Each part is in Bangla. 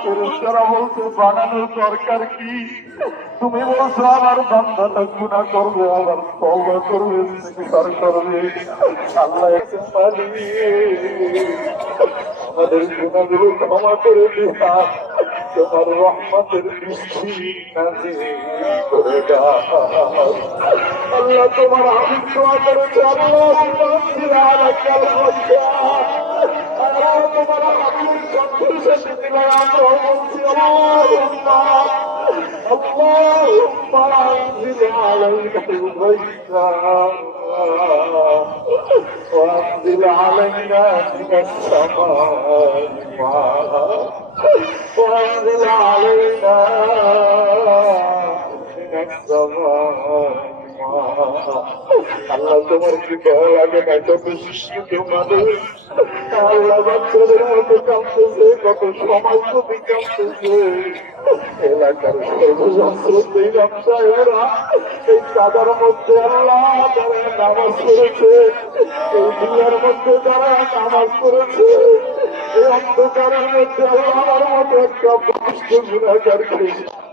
ফেরেস্তারা বলছে, বানানোর দরকার কি? তুমি বলছো, আমার বান্দাটা গুণা করবে আবার তবা করবে স্বীকার করবে। আল্লাহ আমাদের গুণাগুলো ক্ষমা করে দিবা তোমার রহমতের করে আল্লাহ তোমার হাবিব আল্লাহ اللهم انزل علينا الغيث وانزل علينا من السماء ماء وانزل علينا من السماء আল্লাহ তোমার কি ভালো লাগে না যত শিশু মানুষ। আল্লাহ বাচ্চাদের মতো কাঁদতেছে কত সমাজ প্রতি কাঁদতেছে এলাকার সর্বযন্ত্রী ব্যবসায়ীরা, এই কাদার মধ্যে আল্লাহ তারা নামাজ করেছে এই দুয়ার মধ্যে তারা নামাজ করেছে এই অন্ধকারের মধ্যে আল্লাহর মতো একটা বস্তু গুণাগারকে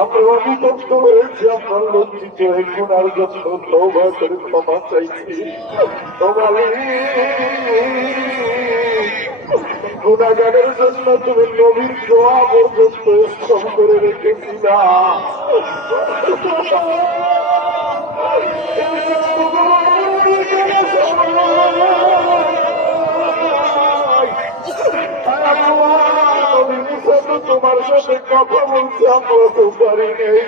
আমরা অভিযুক্ত হয়েছি আমরা লজ্জিত হয়ে গুণার জন্য তৌবা করে ক্ষমা চাইছি। গুণাগারের জন্য তুমি নবীর দোয়া পর্যন্ত স্তম করে রেখেছিলা। তোমার সাথে কথা বলছি আমরা তো পারি নেই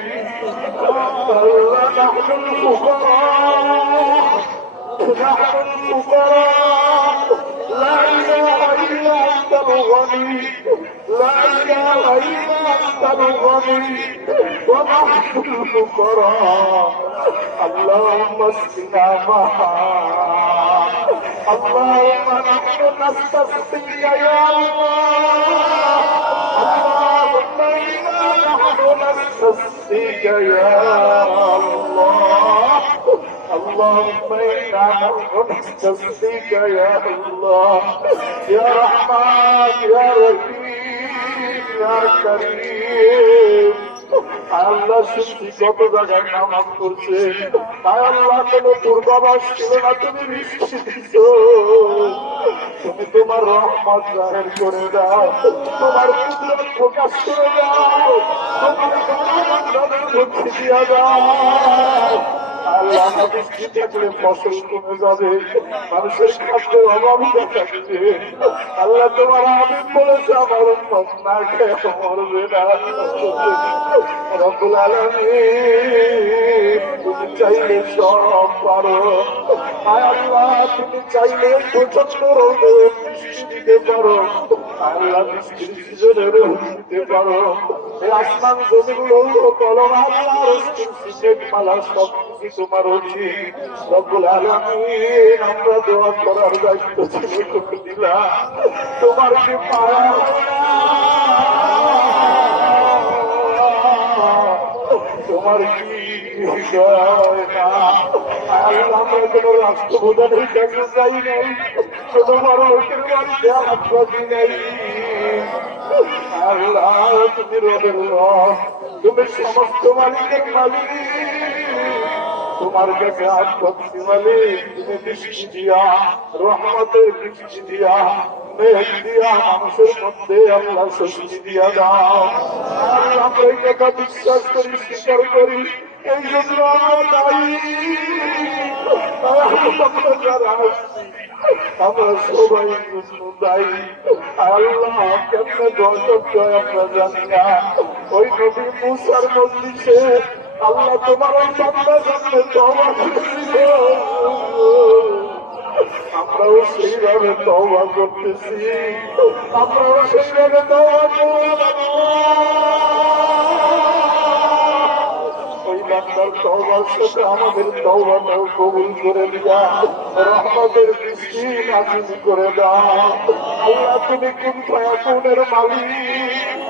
আল্লাহ নাহনুল ফুকারা نحن الفقراء لا إله إلا أنت الغني لا إله إلا أنت الغني ونحن الفقراء اللهم اسقنا معا اللهم نحن نستسقيك يا الله نستسقيك يا الله اللهم إنا نستسقيك يا الله يا رحمن يا رحيم يا كريم আল্লাহ সত্যি কত জায়গায় নামাজ করছে তাই আল্লাহ কোন দুর্বাবাস ছিল না, তুমি বৃষ্টি দিচ্ছ তুমি তোমার রহমত জাহের করে দাও, তোমার কুদরত প্রকাশ করে দাও, তোমার দিয়া দাও। আল্লাহ আমাদের কি থাকলে ফসল কমে যাবে। মানুষের খাদ্যের অভাব দেখা দিবে। আল্লাহ তোমার আমি বলেছে, আমার উন্মত না খেয়ে মরবে না। রব্বুল আলামিন, তুমি চাইলে সব পারো। আল্লাহ, তুমি চাইলে আসমান জমিন লৌহ কলম, আল্লাহ মালা সব কিছু তোমার অধীন। রব্বুল আলামিন, আমরা দোয়া করার দায়িত্ব করে দিলাম। তোমার কি পায়া তোমার কি তুমি সমস্ত মালিকের মালিক তোমার কাছে হাত ভক্তি মালিক তুমি দিয়া, রহমতের দৃষ্টি দিয়া আমরা বিশ্বাস করি, স্বীকার করি। এই জন্য আমরা সবাই দায়ী। আল্লাহ হয় আমরা জানি না। ওই নবী মুসার মজলিসে আল্লাহ তোমার ওই সামনে আমরাও সেইভাবে তবা করতেছি। আমরাও সেইভাবে তবা আমাদের তওবাটাও কবুল করে দিয়া রহমতের দৃষ্টি নাজিল করে দাও। আল্লাহ তুমি কোন ফায়াকুনের মালিক?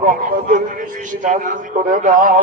রহমতের নাজিল করে দাও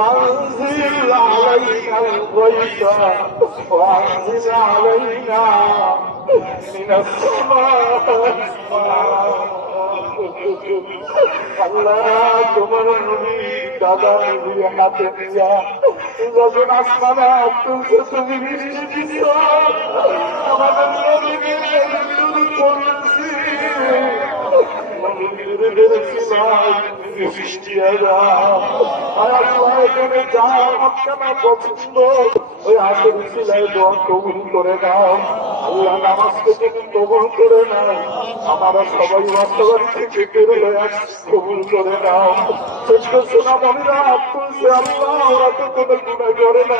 انزل علينا الغيث وانزل علينا من السماء আল্লাহ তোমার নবী দাদা নবীর হাতে দিয়া যখন আসমানে হাত তুলছে তুমি বৃষ্টি দিছ আমাদের নবীকে শুরু করেছি বৃষ্টি এখানে যা আপনার পছন্দ। ওই হাতের সিলাই দোয়া কবুল করে দাও আল্লাহ নামাজকে তুমি কবুল করে নাও। আমরা সবাই বাস্তবাড়ি থেকে বেরোলে কবুল করে নাও। ছোট্ট সোনা আল্লাহ, ওরা তো কোনো গুণা না।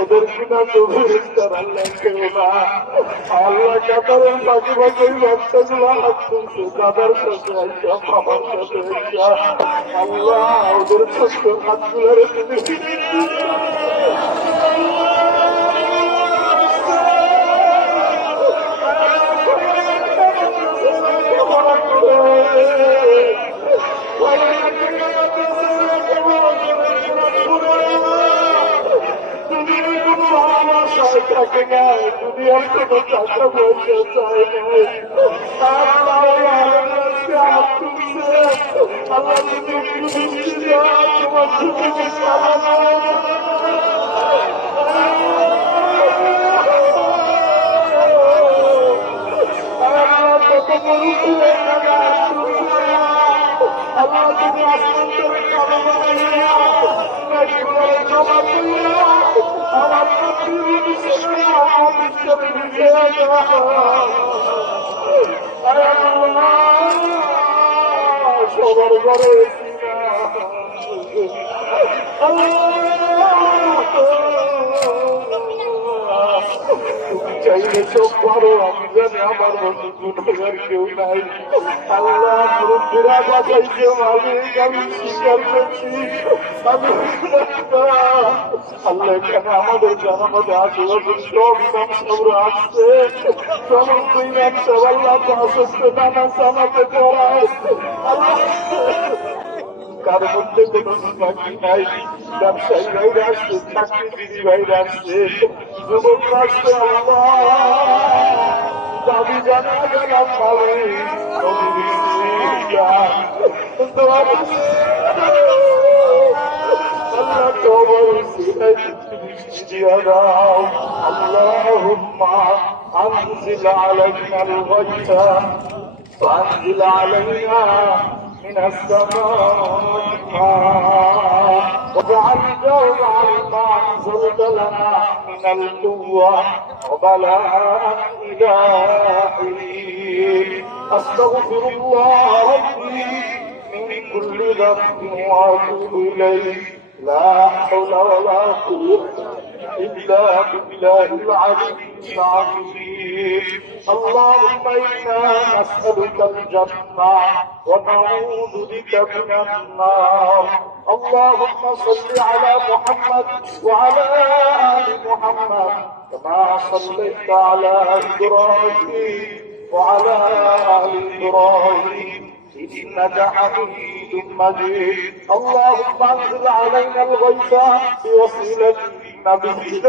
ওদের গুণা আল্লাহ কেউ না। আল্লাহ কাতারের বাকি বাকি বাচ্চাগুলো তুলছে দাদার সাথে আইসা, বাবার সাথে আইসা। ওদের ছোট্ট হাতগুলোরে তুলছে আল্লাহ তুমি একটু বৃষ্টি দাও তোমার সবার ঘরে তুমি চাইলে সব পারো আমি জানি আমার মতো গুণাগার কেউ নাই আল্লাহ মুরব্বীরা বাঁচাইছে মালিক আমি স্বীকার করছি আমি আল্লাহ এখানে আমাদের জানা মতো সব সাহরা আসছে সমস্ত ইমাম সাহেব আল্লাহ পাশে নামাজ জানাতে পড়ায় আল্লাহ কার মধ্যে কোনো বাকি নাই ব্যবসায়ী ভাইরা আসছে চাকরিজীবী ভাইরা আসছে যুবক আসছে আল্লাহ দাবি জানা গেলাম ভালো আল্লাহ তোমার সিনাই বৃষ্টি দিয়া দাও আল্লাহুম্মা أنزل علينا الغيث وأنزل علينا من السماء. ماء واجعل جوع أنزلت لنا من القوة وبلاء إلهي أستغفر الله ربي من كل ذنب وأتوب إليه. لا حول ولا قوة إلا بالله العلي العظيم اللهم إنا نسألك الجنة ونعوذ بك من النار اللهم صل على محمد وعلى آل محمد كما صليت على إبراهيم وعلى آل إبراهيم إنك حميد مجيد. اللهم أنزل علينا الغيث بوسيلة নবী ছিল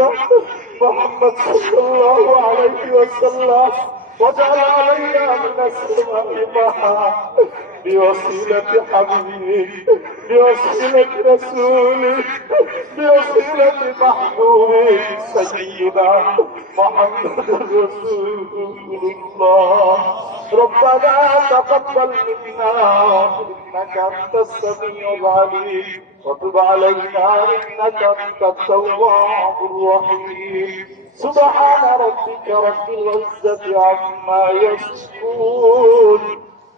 মোহাম্মদ সাল্লাল্লাহু আলাইহি ওয়াসাল্লাম ওয়া জালা আলাইহি মিনাস সামাই بوسيلة حبيبك بوسيلة رسولك بوسيلة محبوبك سيدنا محمد رسول الله. ربنا تقبل منا إنك أنت السميع العليم. وتب علينا إنك أنت التواب الرحيم. سبحان ربك رب العزة عما يصفون.